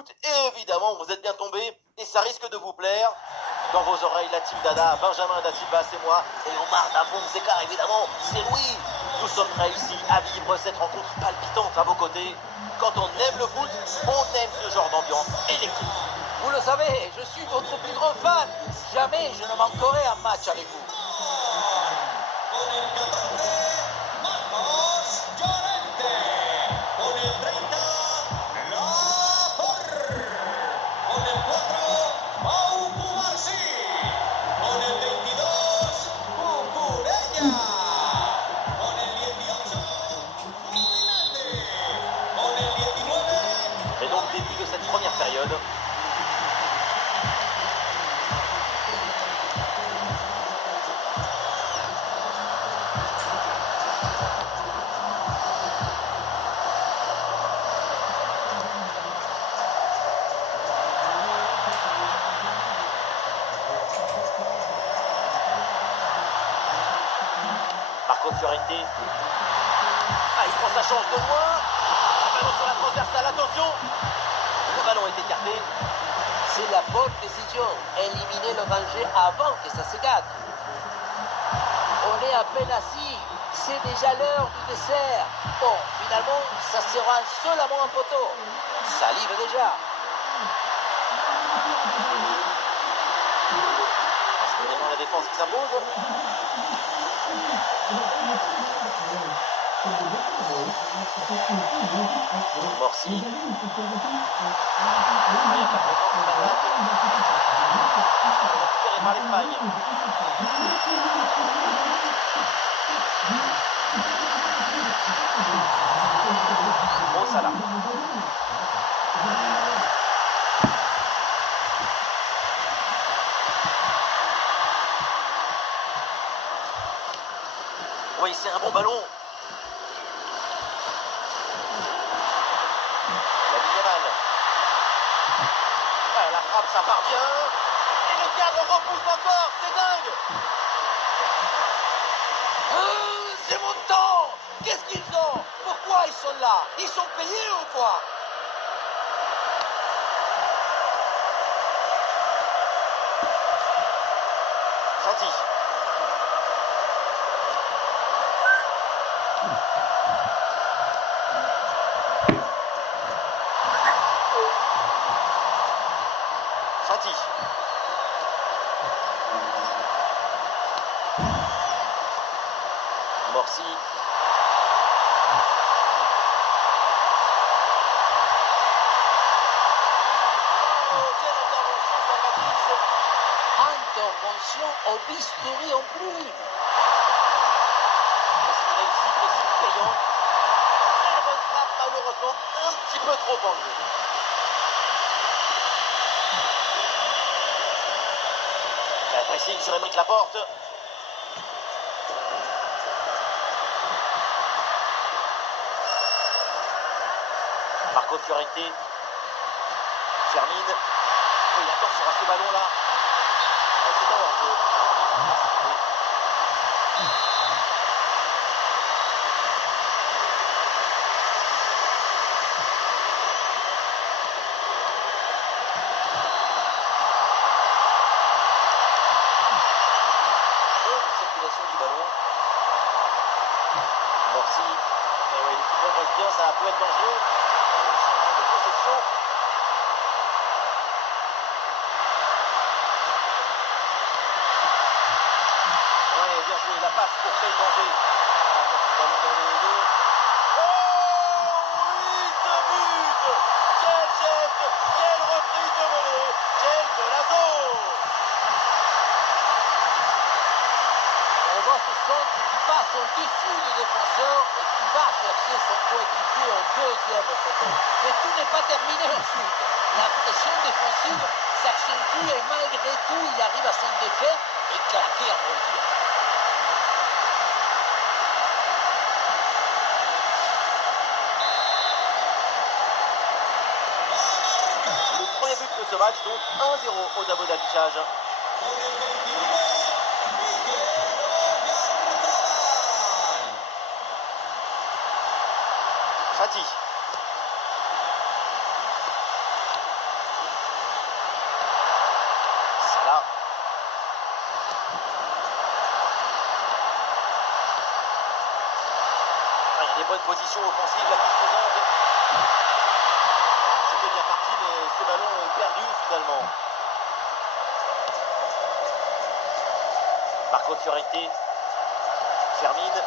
foot, et évidemment, vous êtes bien tombés, et ça risque de vous plaire. Dans vos oreilles, la team Dada, Benjamin Da Silva, c'est moi, et Omar Da Fonseca, évidemment, c'est Louis. Nous sommes prêts ici à vivre cette rencontre palpitante à vos côtés. Quand on aime le foot, on aime ce genre d'ambiance électrique. Vous le savez, je suis votre plus grand fan. Jamais je ne manquerai un match avec vous. Et donc, début de cette première période. Marco Fiorenté. Ah, il prend sa chance de loin. Le ballon sur la transversale, attention. Le ballon est écarté. C'est la bonne décision. Éliminer le danger avant que ça se gâte. On est à peine assis. C'est déjà l'heure du dessert. Bon, finalement, ça sera seulement un poteau. Salive déjà. C'est vraiment la défense qui s'impose. Morsi. Il y a pas de présence en attaque. Récupéré par l'Espagne. Mo Salah. Oui, c'est un bon ballon. La frappe, ça part bien. Et le cadre repousse encore, c'est dingue. C'est mon temps. Qu'est-ce qu'ils ont? Pourquoi ils sont là? Ils sont payés ou quoi? Fati. Fati. Morsi. Intervention au bistouri en plume. Pressing réussi, pressing payant. Très bonne frappe, malheureusement, un petit peu trop enlevée. Pressing sur Aymeric Laporte. Marco Fiorenté. Fermine. Oui, attention à ce ballon-là. C'est un hors-jeu. Circulation du ballon. Morsi. Et oui, l'équipe progresse bien, ça peut être dangereux. Changement de possession. Ouais, bien joué, la passe pour créer le danger. Attention, ballon dans le dos. Oh oui, ce but! Quel geste! Quelle reprise de volée! Quel golazo! On voit ce centre qui passe au-dessus du défenseur et qui va chercher son coéquipier en deuxième poteau. Mais tout n'est pas terminé ensuite. La pression défensive s'accentue et malgré tout, il arrive à s'en défaire et claquer en bon tir. Le premier but de ce match, donc 1-0 au tableau d'affichage. Fati. l'action offensive la plus présente. C'était bien parti, mais ce ballon est perdu finalement. Marcos Llorente termine.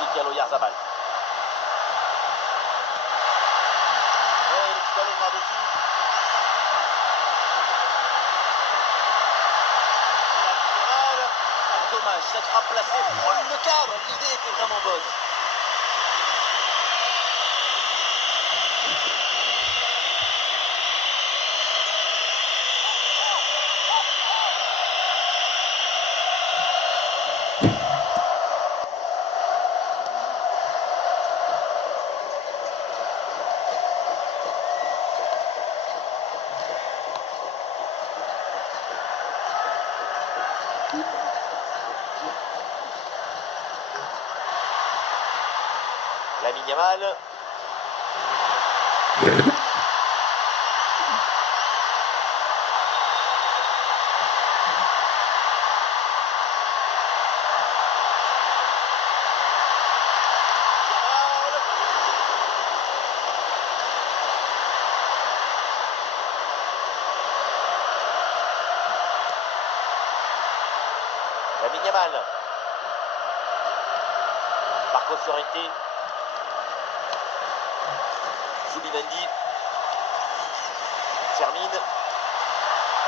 Mikel Oyarzabal. Ouais, le petit ballon par-dessus. Dommage, cette frappe placée frôle le cadre. L'idée était vraiment bonne. Lamine Yamal. Lamine Yamal. Marcos Llorente. Zubimendi. Termine.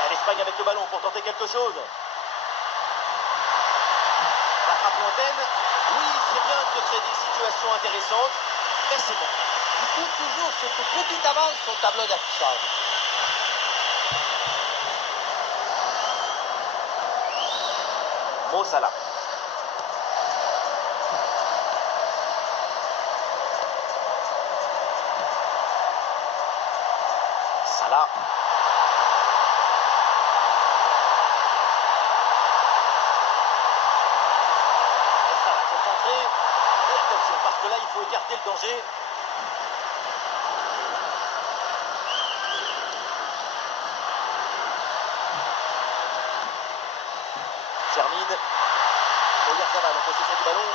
L'Espagne avec le ballon pour tenter quelque chose. La frappe lointaine. Oui, c'est bien de se créer des situations intéressantes, mais c'est bon. Du coup, toujours cette petite avance au tableau d'affichage. Mo Salah. Salah. Et ça va concentrer. Et attention, parce que là, il faut écarter le danger. Termine. Oyarzabal en possession du ballon.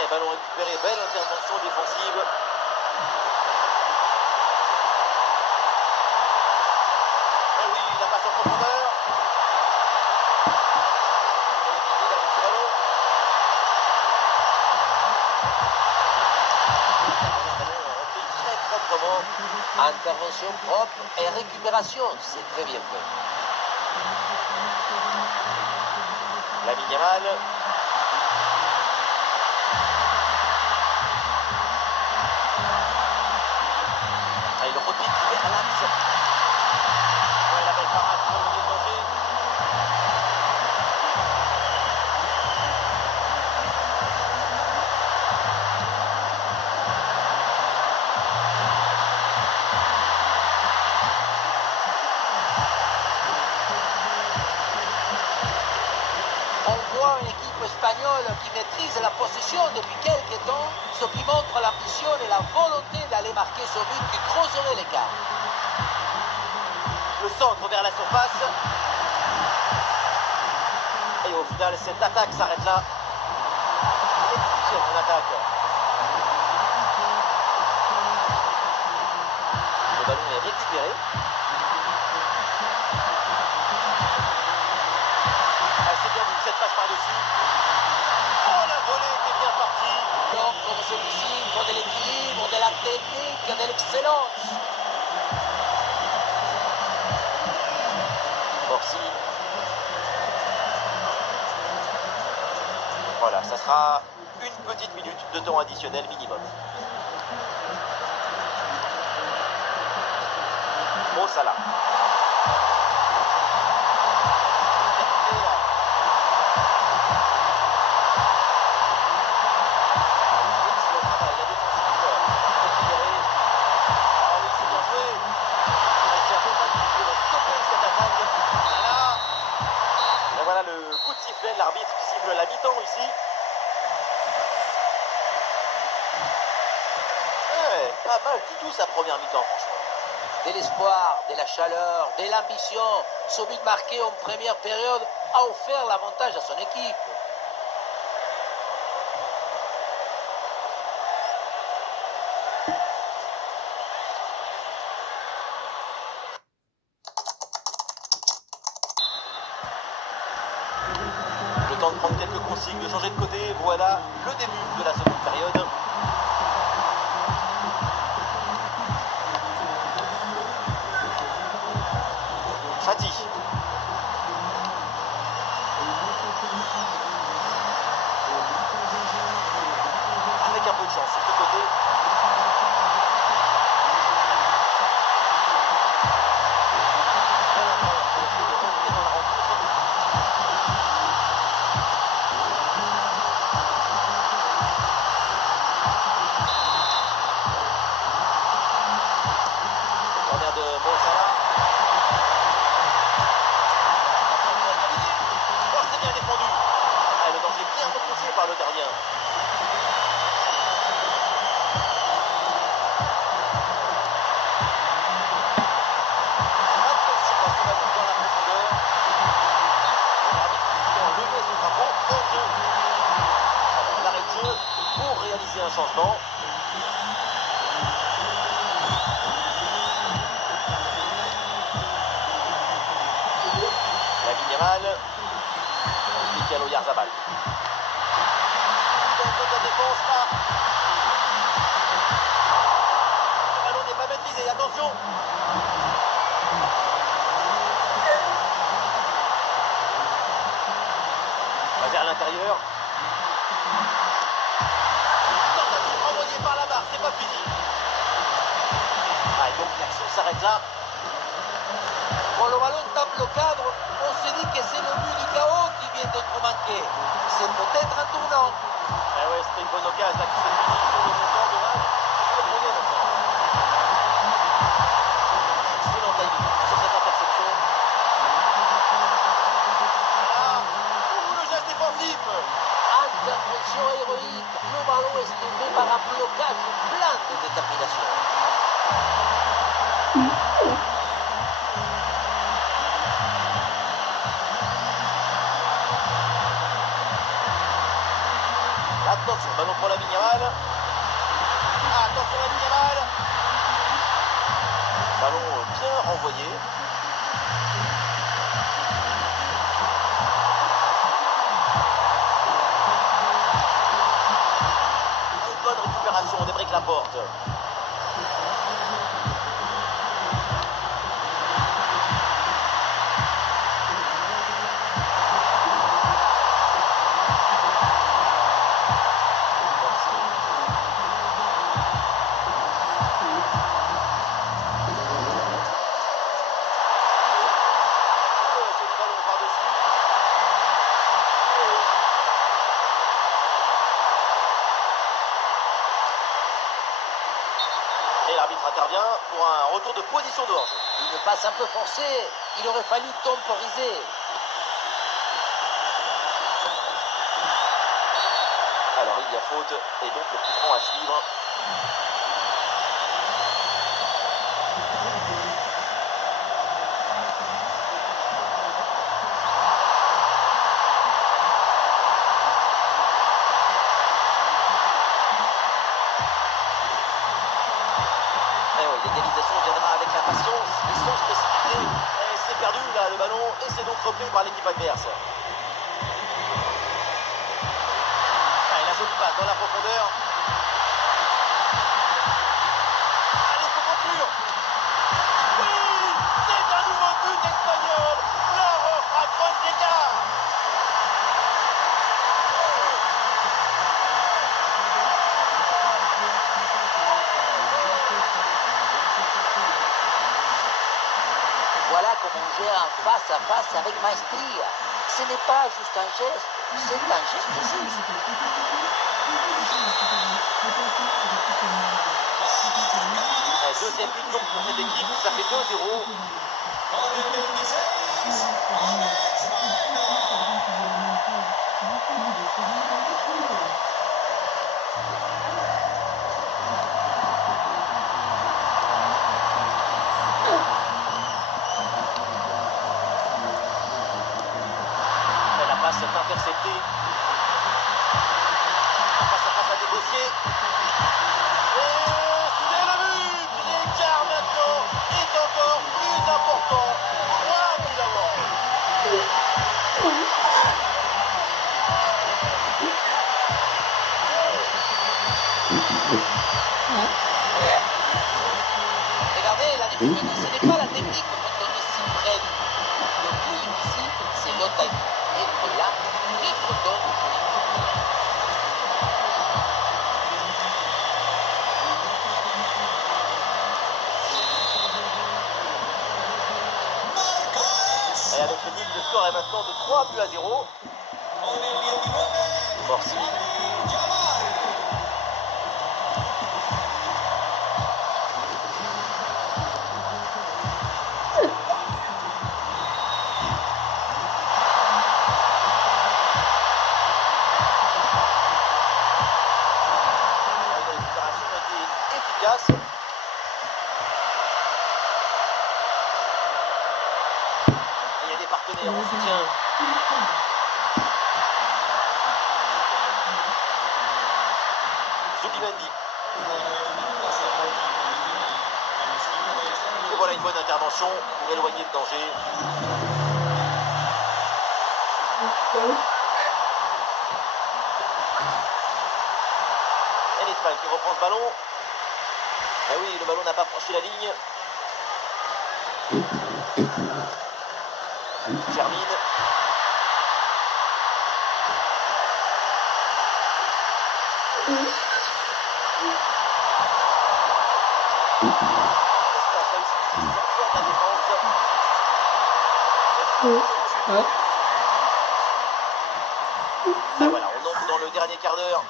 Et ballon récupéré, belle intervention défensive. Et oui, la passe en profondeur. Il a avec ce ballon. Le ballon repris très proprement. Intervention propre et récupération, c'est très bien fait. Lamine Yamal. Ah, il repique vers l'axe. Ouais, la belle parade pour le danger. On voit une équipe espagnole qui maîtrise la possession depuis quelques temps, ce qui montre l'ambition et la volonté d'aller marquer ce but qui creuserait l'écart. Le centre vers la surface. Et au final, cette attaque s'arrête là. Et le soutien en attaque. Le ballon est récupéré. Ah, c'est bien vu, cette passe par-dessus. Oh, la volée était bien partie. Donc, comme celui-ci, il faut de l'équilibre, de la technique, de l'excellence. Borsi. Voilà, ça sera une petite minute de temps additionnel minimum. Mo Salah. L'arbitre qui siffle la mi-temps ici. Ouais. pas mal du tout sa première mi-temps, franchement. De l'espoir, de la chaleur, de l'ambition. Ce but marqué en première période a offert l'avantage à son équipe. Le temps de prendre quelques consignes, de changer de côté. Voilà le début de la seconde période. Fati. Avec un peu de chance sur ce côté. Corner de Monsala. Oh, c'est bien défendu. Ah, le danger bien repoussé par le gardien. Attention à ce ballon dans la profondeur. L'arbitre assistant levait son drapeau hors jeu. Alors l'arrêt de jeu pour réaliser un changement. Lamine Yamal. Michael Oyarzabal. Dans la défense là. Le ballon n'est pas maîtrisé, attention. Vers l'intérieur. Tentative envoyée par la barre, c'est pas fini. Ah, et donc l'action s'arrête là. Quand le ballon tape le cadre, on se dit que c'est le but du chaos qui vient d'être manqué. C'est peut-être un tournant. Eh ouais, c'était une bonne occasion là qui s'est finie sur le montant de match. Je le prenais maintenant. Excellent timing sur cette interception. Ah, le geste défensif. Intervention héroïque. Le ballon est tombé par un blocage plein de détermination. Attention, ballon pour Lamine Yamal. Attention Lamine Yamal. Ballon bien renvoyé. Une bonne récupération, on débrique la porte. Et l'arbitre intervient pour un retour de position de hors-jeu. Une passe un peu forcée. Il aurait fallu temporiser. Alors il y a faute et donc le coup franc à suivre. L'égalisation viendra avec la patience et son spécificité. Et c'est perdu là le ballon et c'est donc repris par l'équipe adverse. Allez, la jolie passe dans la profondeur. Allez, il faut conclure. Oui, c'est un nouveau but espagnol. L'Europe rapproche l'écart. Voilà comment on gère un face à face avec maestria. Ce n'est pas juste un geste, c'est un geste juste. Deuxième but donc pour cette équipe, ça fait 2-0. c'est intercepté. Face à face à négocier. Et c'est le but. L'écart maintenant est encore plus important. 3 buts d'avance. Regardez, la difficulté, ce n'est pas la technique quand on est si près du but. Le plus difficile, c'est le timing. Être là, être dans le jeu. Et avec ce but, le score est maintenant de 3 buts à 0. Morsi. La récupération a été efficace. Et il y a des partenaires en soutien. Zubimendi. Et voilà une bonne intervention pour éloigner le danger. Et l'Espagne qui reprend ce ballon. Ah oui, le ballon n'a pas franchi la ligne. Termine. L'espace a utilisé cette fois de la défense. Ah voilà, on entre dans le dernier quart d'heure.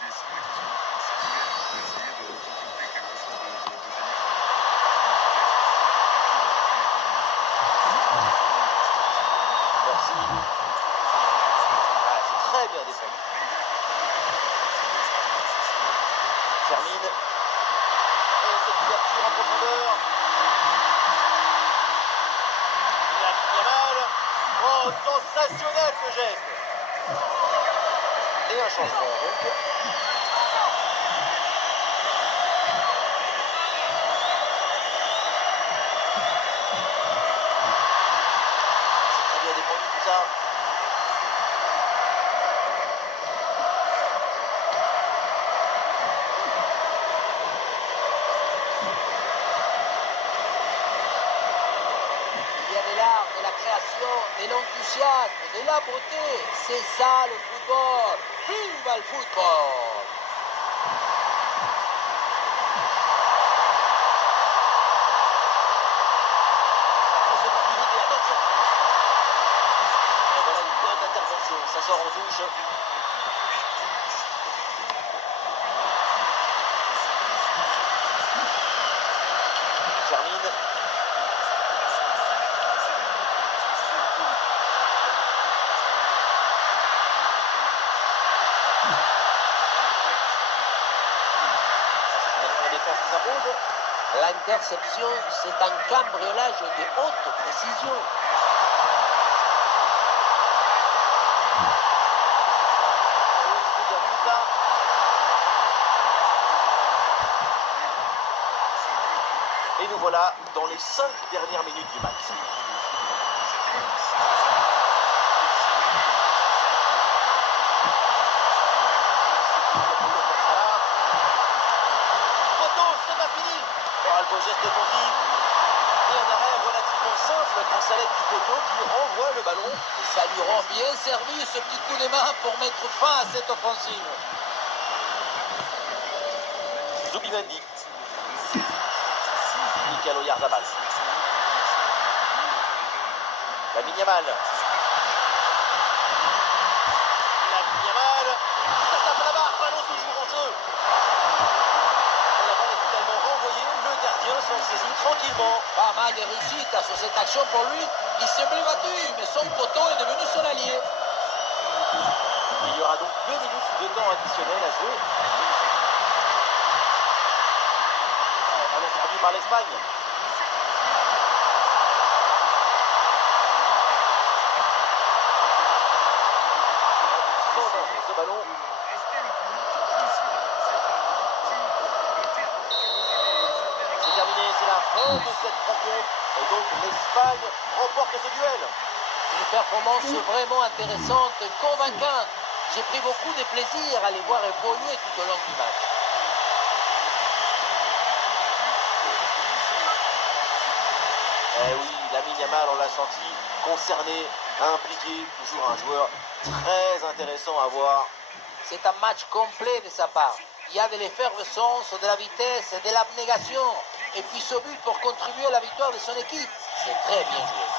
Merci. Ah, c'est très bien défendu. Termine. Et cette ouverture en profondeur. Yamal. Oh, sensationnel ce geste. Et un changement donc. C'est très bien défendu tout ça. Il y a de l'art, de la création, de l'enthousiasme, de la beauté. C'est ça le football. Vive le football! Grosse opportunité, attention. Et voilà une bonne intervention. Ça sort en touche. Termine. La défense qui s'impose. L'interception, c'est un cambriolage de haute précision. Oui, c'est bien vu ça. Et nous voilà dans les 5 dernières minutes du match. Poteau, ce n'est pas fini. Oh, le beau geste offensif. Et un arrêt relativement simple grâce à l'aide du poteau qui renvoie le ballon. Et ça lui rend bien servi ce petit coup de main pour mettre fin à cette offensive. Zubimendi. Mikel Oyarzabal. Lamine Yamal. Lamine Yamal. Ça tape la barre, ballon toujours en jeu. La balle est finalement renvoyée. Le gardien s'en saisit tranquillement. Pas mal de réussite sur cette action pour lui. Il s'est bien battu, mais son poteau est devenu son allié. Il y aura donc 2 minutes de temps additionnel à jouer. Ballon perdu par l'Espagne. Samuel. Une performance vraiment intéressante, convaincante. J'ai pris beaucoup de plaisir à les voir évoluer tout au long du match. Eh oui, Lamine Yamal, on l'a senti, concerné, impliqué, toujours un joueur très intéressant à voir. C'est un match complet de sa part. Il y a de l'effervescence, de la vitesse, de l'abnégation. Et puis ce but pour contribuer à la victoire de son équipe. C'est très bien joué.